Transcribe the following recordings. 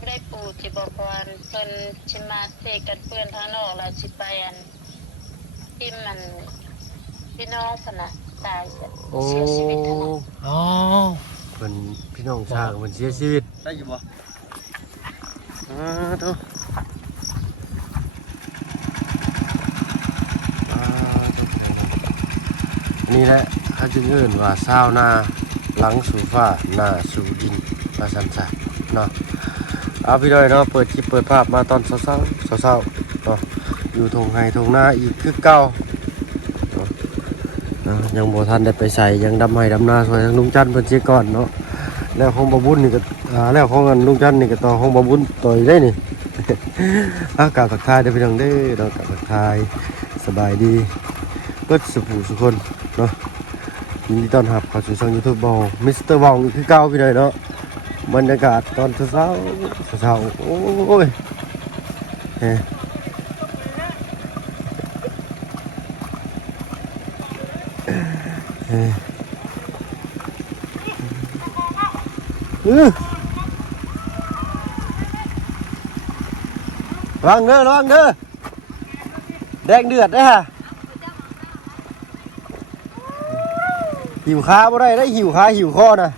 ไม่ได้ปูจิบพรเพิ่นชิมาเทกันเปื้อนทั้งนอกแล้วสิไปอันที่มันพี่น้องพนะตายเสียชีวิตทั้งนั้นอ๋อเพิ่นพี่น้องช่างเพิ่นเสียชีวิตได้อยู่บ่โตนี่แหละเขาจึงเอิ้นว่าชาวนาหลังสู่ฟ้าหน้าสู่ดินว่าซั่นซะเนาะเอาพี่น้อยเนาะเปิดคลิปเปิดภาพมาตอนเช้าๆเช้าๆเนาะอยู่ทงไห้ทงนาอีกคือเก่ายังบ่ทันได้ไปใส่ยังดำไห้ดำนาซอยทางลุงจันทร์เพิ่นเสียก่อนเนาะแล้วของบ่บุญนี่ก็แล้วของอันลุงจันทร์นี่ก็ต่อของบ่บุญต่ออีกได้นี่ กราบทักทายเด้อพี่น้องเด้อเนาะกราบทักทายสบายดีเบิดสุขสุขคนเนาะยินดีต้อนรับเข้าสู่ช่อง YouTube บอลมิสเตอร์บอลอีกคือเก่าพี่น้อยเนาะบรรยากาศตอนเช้าโอ้ยระวังเด้อแดงเดือดเด้อฮะหิวขาบ่ได้หิวขาหิวคอนะ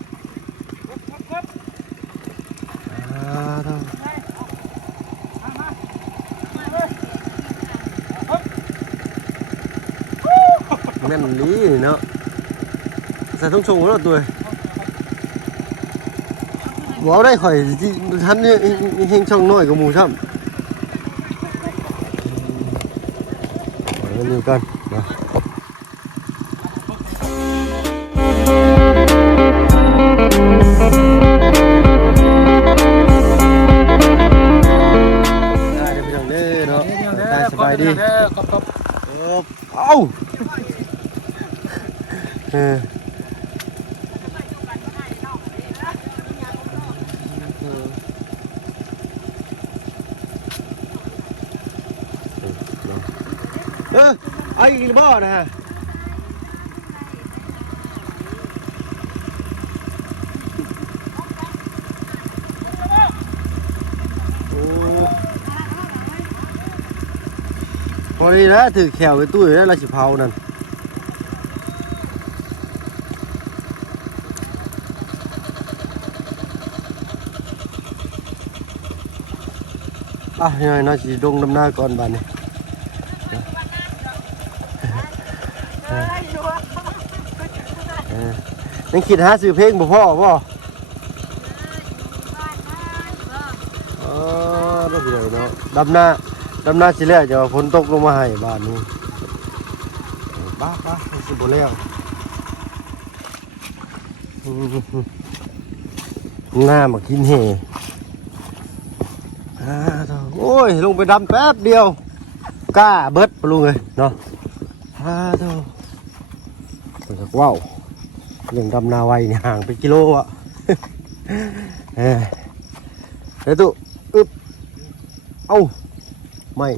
แม่นลีเนาะใส่ต้องชงแล้วตัวบ่ได้ข่อยทันเนี่ยเฮงช่องน้อยกับหมูช่ำนี่กันนะสบายดีเอ้าไอ้บ้านะฮะพอดีนะถือแขวไปตู้อยู่แล้วเราสิเผานั่นยังไงน่าสิดงดำหน้าก่อนบ้านนี้ยังคิดหาสื่อเพลงบ่พ่อได้เลยเนาะดำหน้าสิแล้วจะฝนตกลงมาให้บ้านนี้ป้าสิบ่แล้วหน้ามากินเห่โอ้ยลงไปดำแป๊บเดียวกล้าเบิดปลุงเลยเนาะว้าวยังดำนาไวเนี่ยห่างไปกิโลอ่ะเดี๋ยวตุ๊อึ๊บเอ้าไม่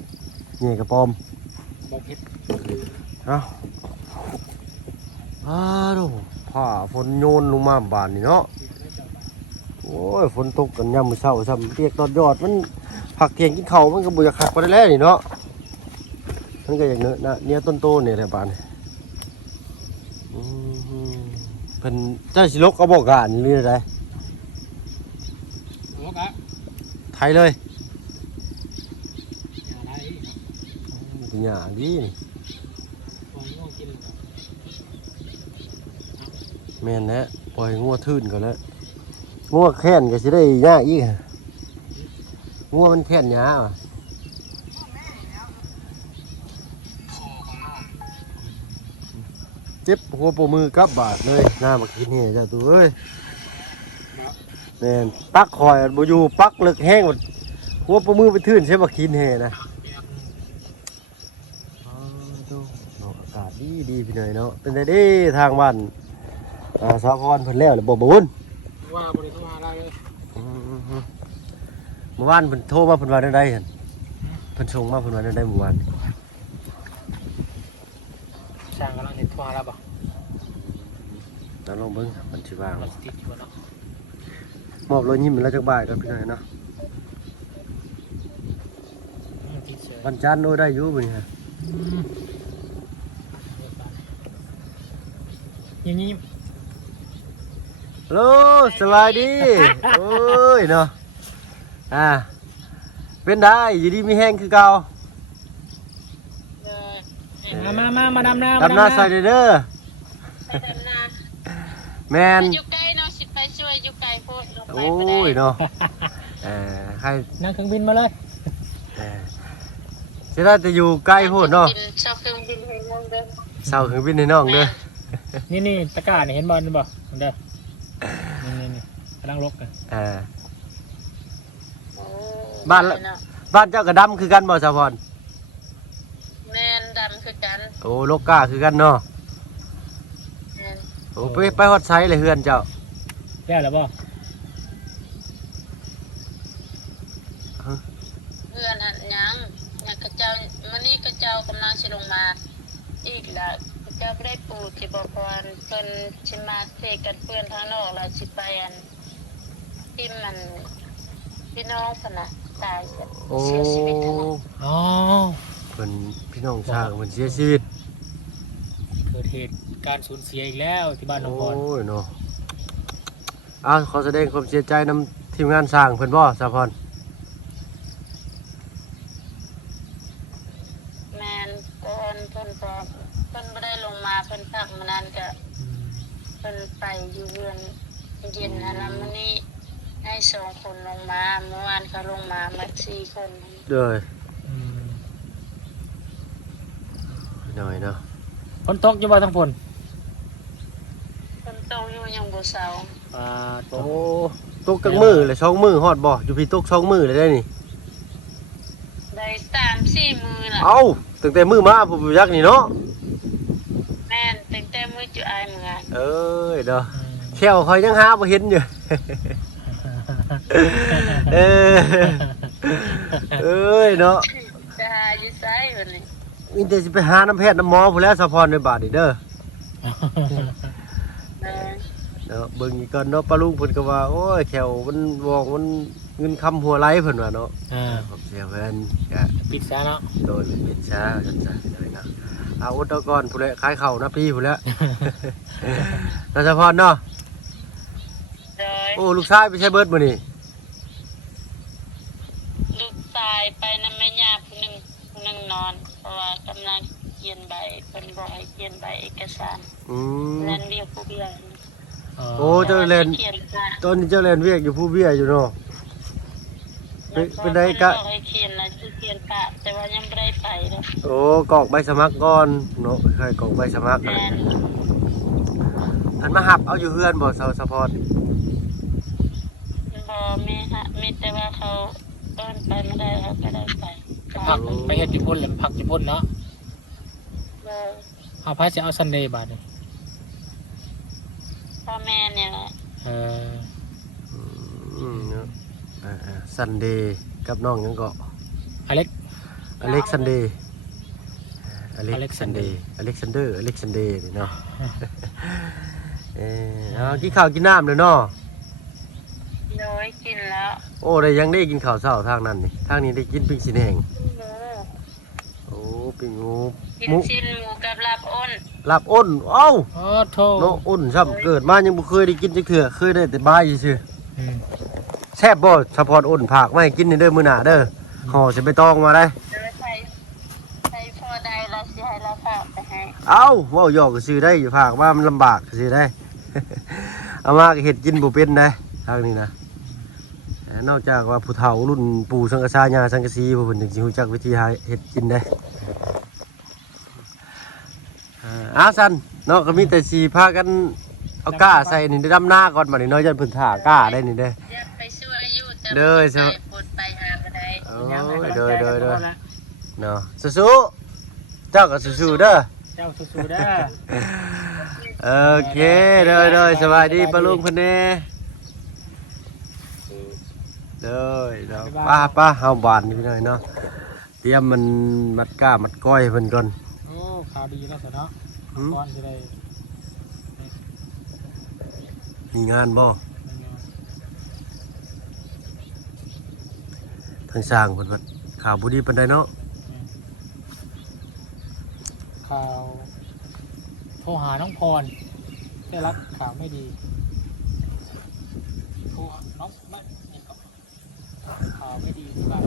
เนี่ยกระปอมเอาดูผ้าฝนโยนลงมาบานนี่เนาะโอ้ยฝนตกกันยามมื้อเช้าซ้ำเปียกตอดยอดมันผักเทียงกินข้าวมันก็บ่อยากคักไปได้แล้วนี่เนาะมันก็อย่างเนื้อเนี่ยต้นโตเนี่ยแหละบานเป็นเจ้าสิลกเอาบอกกันเรื่องอะไรไทยเลยหยาดีแม่นนะปล่อยงัวทื่นก่อนแล้วงัวแค้นก็สิได้หญ้าอีกงัวมันแค้นหญ้าเจ็บหัวโปมือกับบาดเลยหน้ามากินนี่เจ้าตัวเอ้ยเนี่ยปักคอยบูยูปักเลึกแห้งหมดหัวโปมือไปทื่นใช่ปะกินเฮนะอากาศดีพี่หน่อยเนาะเป็นไงดีทางบ้านสาครเพิ่นแล้วหรือบ่บุญว่าบริโภคอะไรเลยเมื่อวานเพิ่นโทรมาเพิ่นว่าได้เห็นเพิ่นส่งมาเพิ่นว่าได้เมื่อวานช่างกำลังเห็นทัวร์แล้วบ่เราลองเบิ้งมันชิวางมอบรอยยิ้มแล้วจากบ่ายกันพี่หน่อยเนาะ วันจันทร์โอ้ได้อยู่มื้อนี้ฮะ อย่างนี้ ฮัลโหลสบายดีโอ้ยเนาะเป็นได้อยู่ดีมีแห้งคือเก่า เออ มาดำนา ดำหน้าใส่เด้อ ไปดำนา แมน อยู่ไกลเนาะสิไปช่วยอยู่ไกลโพดลงไป โอ้ บ่ได้ ยเนาะใคร นั่งเครื่องบินมาเลย จะได้จะอยู่ใกล้โพดเนาะ กินชอบเครื่องบินให้น้องเด้อ เสาถึงบินในน้องเด้อ นี่ตะกร้าเนี่ยเห็นบอลบ่เด้อนี่กำลังลกกัน โอ้ บ้านละ เนาะ บ้านเจ้ากระดำคือกันบ่สาวพร แม่นดำคือกัน โอ้โลกก้าคือกันเนาะ แม่น โอ้ไปฮอดไซเลยเฮือนเจ้า แย่แล้วบ่ เพื่อนอันยังกระเจ้ามื้อนี้กระเจ้ากำลังสิลงมาอีกแล้วกระเจ้าบ่ได้ปูที่บ่พรเพิ่นสิมาเทกันเปื้อนทางนอกแล้วสิไปอันที่มันพี่น้องพุ่นน่ะตาย โอ้ เสียชีวิตทั้งนั้น อ๋อ เพิ่นพี่น้องชางเพิ่นเสียชีวิต เกิดเหตุการณ์สูญเสียอีกแล้วที่บ้านน้องพร โอ้ยเนาะขอแสดงความเสียใจนำทีมงานสร้างเพิ่นบ่สาวพร แม่นก่อนเพิ่นก็เพิ่นบ่ได้ลงมาเพิ่นพักมานานก็เพิ่นไปอยู่เรือนเย็นอันนั้นมื้อนี้ให้2คนลงมาเมื่อวานเขาลงมา4คน เด้อหน่อยเนาะ ฝนตกอยู่บ่ทั้งฝน เพิ่นโตอยู่ยังบ่เซา โอ้ตกกังมือเลย2มื้อฮอดบ่อยู่พี่ตก2มื้อเลยได้นี่ ได้3-4มื้อล่ะ เอ้าตั้งแต่มื้อมาผมบ่ยักนี่เนาะ แม่นตั้งแต่มื้อจุอายมื้อ เอ้ยเด้อแควคอยยังหาบ่เห็นอยู่ เออเอ้ยเนาะ จะหาอยู่ไสเพิ่นนี่ มีแต่สิไปหาน้ำแพทย์น้ำหมอพุ่นแหล้วสะพรในบาดนี่เด้อ เออ เนาะเบิ่งอีกก่อนเนาะปลาลุงเพิ่นก็ว่าโอ้ยแขวมันบอกมันเงินคำหัวไหลเพิ่นว่าเนาะผมเสียเพิ่นก็ ปิดซะเนาะ โดยเป็นมิตรช้าจังซั่นเลยนะเอาอุดเอาก่อนพุ่นแหละขายข้าวนะพี่พุ่นแหล้ว น่าสะพรเนาะ โดย โอ้ลูกชายไปใช้เบิดมื้อนี้ ลูกชายไปนำแม่ย่าผู้หนึงนอน เพราะว่ากำลังเขียนใบเพิ่นบอกให้เขียนใบเอกสาร อืม เล่นเรียกผู้เบี้ย โอ้เจ้าเล่น เขียนค่ะ ตอนนี้เจ้าเล่นเวียกอยู่ผู้เบี้ยอยู่เนาะ เป็นไดกะ บอกให้เขียนแล้วสิเขียนปะแต่ว่ายังบ่ได้ไปเด้อ โอ้กรอกใบสมัครก่อนเนาะใครกรอกใบสมัคร แม่น อันมาหับเอาอยู่เฮือนบ่สะพร บ่มีฮะมีแต่ว่าเขาเอิ้นไปไม่ได้เขาก็ได้ไป พักไปเฮ็ดญี่ปุ่นแล้วพักญี่ปุ่นเนาะ เลย เอาพาจะเอาซันเดย์บาดนี่ พ่อแม่เนี่ยแหละ เออ เนาะซันเดย์กับน้องหยังก็ อเล็ก อเล็กซันเดย์อเล็ก Alex ซันเดย์อเล็กซานเดอร์อเล็กซานเดย์นี่เนาะ เอากินข้าวกินน้ำเลยเนาะ น้อยกินแล้ว โอ้ได้ยังได้กินข้าวเช้าทางนั้นนี่ทางนี้ได้กินปิ้งสินแห้ง หมู โอ้ปิ้งหมู กิน หมู ชิ้นหมูกับลาบอ้น ลาบอ้นเอ้า โอ้โถ เนาะอ้นซ้ำเกิดมายังบ่เคยได้กินจักเทื่อเคยได้แต่บายซื่อ อืม แซ่บบ่สะพรอ้นผากมาให้กินนี่เด้อมื้อหน้าเด้อห่อสิไปตองมาได้ เดี๋ยวใส่พอได้แล้วสิให้เราฝากไปให้ เอ้าเว้าหยอกก็ซื้อได้อยู่ผากว่ามันลำบากก็ซื้อได้ เอามาก็เฮ็ดกินบ่เป็นได้ทางนี้นะนอกจากว่าผู้เฒ่ารุ่นปู่สังกะสายาสังกะสีผู้เพิ่นถึงสิรู้จักวิธีหาเฮ็ดกินได้สันเนาะก็มีแต่สิพากันเอาก้าใส่นี่ได้ดำหน้าก่อนบัดนี้เนาะยันเพิ่นท่าก้าได้นี่เด้อ อยากไปช่วยอยู่แต่ เด้อ ใส่ฝนไปหาบ่ได้ โอ้ ยังให้ ย กำลัง เด้อ ใจ เด้อ กัน เด้อ พละ เนาะสู้ๆเจ้าก็สู้ๆเด้อ เจ้าสู้ๆเด้อ โอเคเด้อสบายดีปะลุงเพิ่นแน่เด้อป้าเฮาบานนี่พี่น้อยเนาะเตรียมมันมัดก้ามัดก้อยเพิ่นก่อน โอ้ข่าวดีแล้วสิเนาะ หืม ก่อนสิได้ มีงานบ่ทางสร้างเพิ่นว่าข่าวบ่ดีปานใดเนาะ อืม ข่าวโทรหาน้องพรได้รับข่าวไม่ดีโทรน้องไม่เห็นกับข่าวไม่ดีที่บ้าน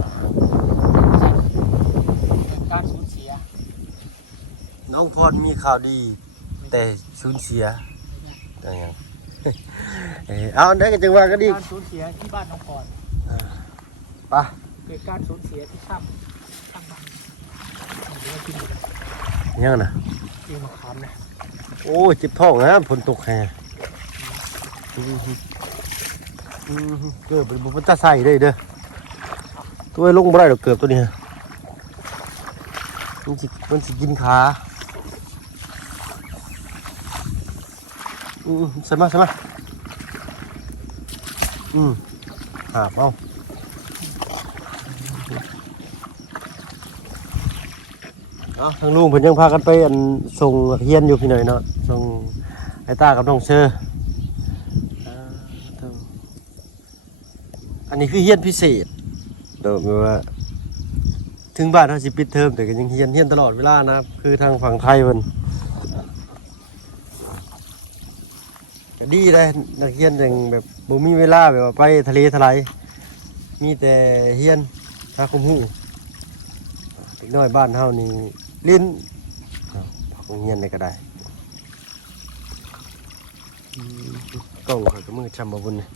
เกิดการสูญเสีย น้องพรมีข่าวดีแต่สูญเสียอะไรอย่าง เอาได้กันจังว่าก็ดี การสูญเสียที่บ้านน้องพร ไป เกิดการสูญเสียที่ข้างบ้านเดี๋ยวกินดูนะ ยังน่ะ กินมะขามนะ โอ้ยเจ็บท้องนะฝนตกแฮเกิดเป็นบุปผาใส่ได้เด้อตัวลงบ่ได้ดอกเกือบตัวนี้มันสิกินขาใส่มาหาบเอาทางลุงเพิ่นยังพากันไปส่งเฮียนอยู่พี่หน่อยเนาะส่งไอ้ตากับน้องเชออันนี้คือเฮียนพิเศษเดี๋ยวแบบว่าถึงบ้านเขาสิปิดเทอมแต่ก็ยังเฮียนตลอดเวลานะครับคือทางฝั่งไทยมันก็ดีเลยนักเฮียนอย่างแบบบ่มีเวลาแบบว่าไปทะเลทลายมีแต่เฮียนหาความรู้เด็กน้อยบ้านเฮานี่ลิ้นพักโรงเรียนนี่ก็ได้กล้องเขาก็มือชำบ่บุญนี่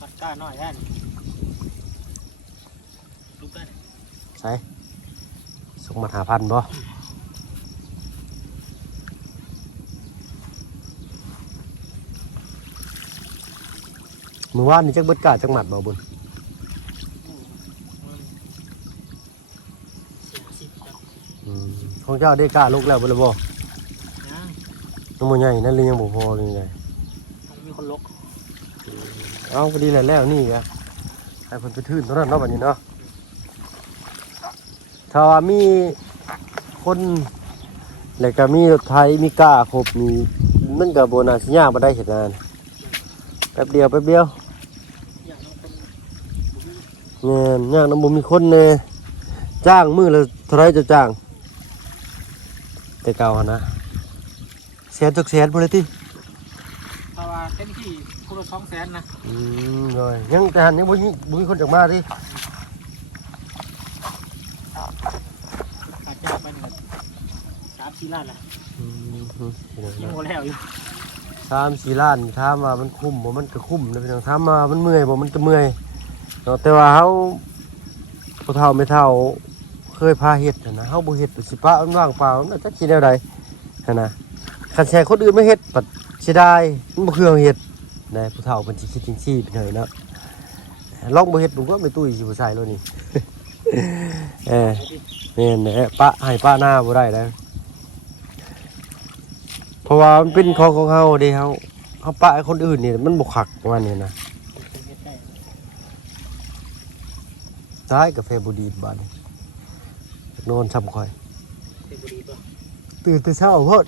ปัดก้าน้อยแน่นลุกได้ ใช่ส่งมา5,000บ่มื้อวานนี่จักเบิดกาจักหมัดบ่บุญของเจ้าได้กล้าลูกแล้วบ่ล่ะบ่น้องบ่ใหญ่นั่นเลยยังบ่พอเลยไง มีคนลก เอาพอดีแล้วนี่อ่ะให้เพิ่นไปทื่นเท่านั้นเนาะบัดนี้เนาะถ้าว่ามีคนแล้วก็มีรถไถมีกล้าครบมีมันก็บ่น่าสิยากบ่ได้เฮ็ดงานแป๊บเดียวอย่างน้องเป็น เงี้ยยากนำบ่มีคนแน่จ้างมื้อละเท่าไรจะจ้างแต่เก่าหั่นนะแสนจักแสนพุ่นเลยติ เพราะว่าเต็มที่คนละ200,000นะ rồi nhưngแต่หันยังบ่มีคนจากมาดิ อาจจะไปหนึ่ง3-4 ล้านละยังโมแล้วอยู่ 3-4 ล้านถามว่ามันคุ้มบ่มันก็คุ้มนะพี่น้องถามว่ามันเมื่อยบ่มันก็เมื่อยเนาะแต่ว่าเฮาผู้เฒ่าไม่เฒ่าเคยพาเฮ็ดนะเฮาบ่เฮ็ดสิปะมันว่างเปล่ามันจักสิแนวใดหั่นน่ะคันแชร์คนอื่นมาเฮ็ดปัดเสียดายมันบ่คือเฮาเฮ็ดได้ผู้เฒ่าเพิ่นสิคิดจังซี่พี่น้อยเนาะลองบ่เฮ็ดผมก็ไม่ตุ้ยสิบ่ใส่แล้วนี่ แม่นแหละปะให้ป้าหน้าบ่ได้แล้วเพราะว่ามันเป็นของเฮาเด้เฮาปะให้คนอื่นนี่มันบ่คักว่านี่นะตายกาแฟบ่ดีบาดนี้นอนซ้ำค่อยตื่นแต่เช้าโพด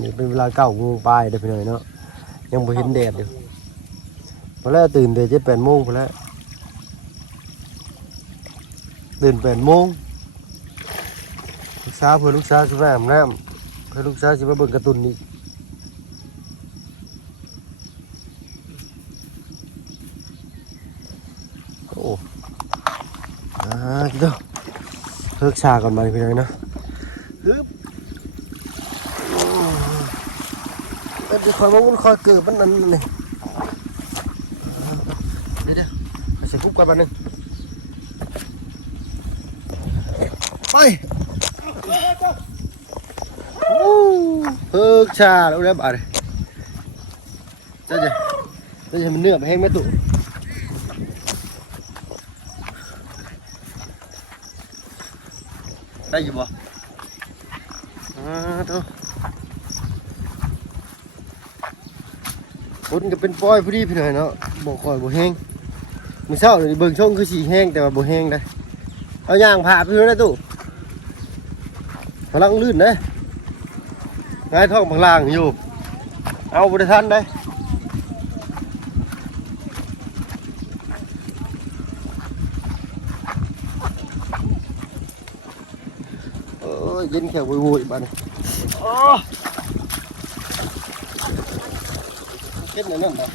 นี่เป็นเวลา9 โมงปลายเด้อพี่น้อยเนาะยังบ่เห็นแดดอยู่พอแล้วตื่นแต่7-8 โมงพอแล้วตื่น8 โมงลูกสาวเพื่อลูกสาวสิไปอาบน้ำเพื่อลูกสาวสิมาเบิ่งการ์ตูนนี่โอ้เดี๋ยวเลิกชาก่อนมาพี่น้อยเนาะฮึบเดี๋ยวคอยมองมันคอยเกิดมันนั่นนี่เดี๋ยวใส่กุ๊กก่อนแป๊บนึงไปเพิกชาแล้วได้บ่าเลยจะมันเนื้อไปแห้งไหมตุ๊ได้อยู่บ่ตัวคนก็เป็นป้อยพอดีพี่หน่อยเนาะบ่ค่อยบ่แห้งมื้อเช้านี่เบิ่งช่องคือสิแห้งแต่ว่าบ่แห้งได้เอาย่างผ่าไปเลยนะตุ๊กำลังลื่นนะง่ายท้องบางล่างอยู่เอาบริทันได้ ยเย็นแค่วุ้ยๆบ้านนี่โอ้เก็บหน่อยนั่นนะ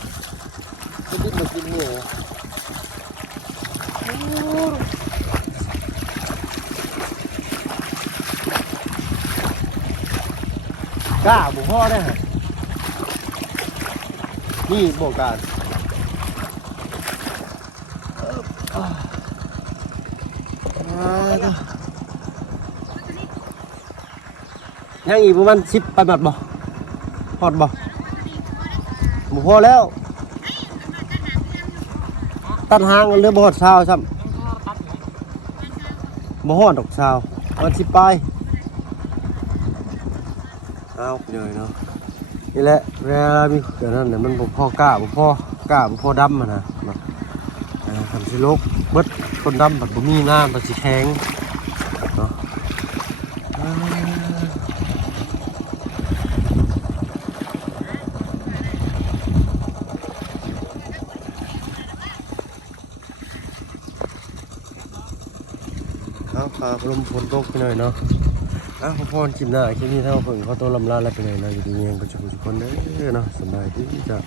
เก็บดินมากินหัวกล้าบุพ่อได้ฮะนี่บอกการยังอีกประมาณ10ไปหมัดบ่ฮอดบ่บุพ่อแล้วตัดหางเรือบ่ฮอดเช้าซ้ำบ่ฮอดดอกเช้ามัน10ไปเอาเลยเนาะนี่แหละเวลามีเกิดนั่นเนี่ยมันบ่พอกล้าบ่พอดำนะทำสิโลกเบิดคนดำแบบบ่มีน้ำแบบสิแข็งเนาะพาลมฝนตกไปหน่อยเนาะพ่อคลิปหน้าคลิปนี้เท่าเพิ่งเขาตัวลำลาแล้วไปหน่อยนะอยู่ดีเงี้ยก็จะทุกคนเด้อเนาะสบายดีจ้ะ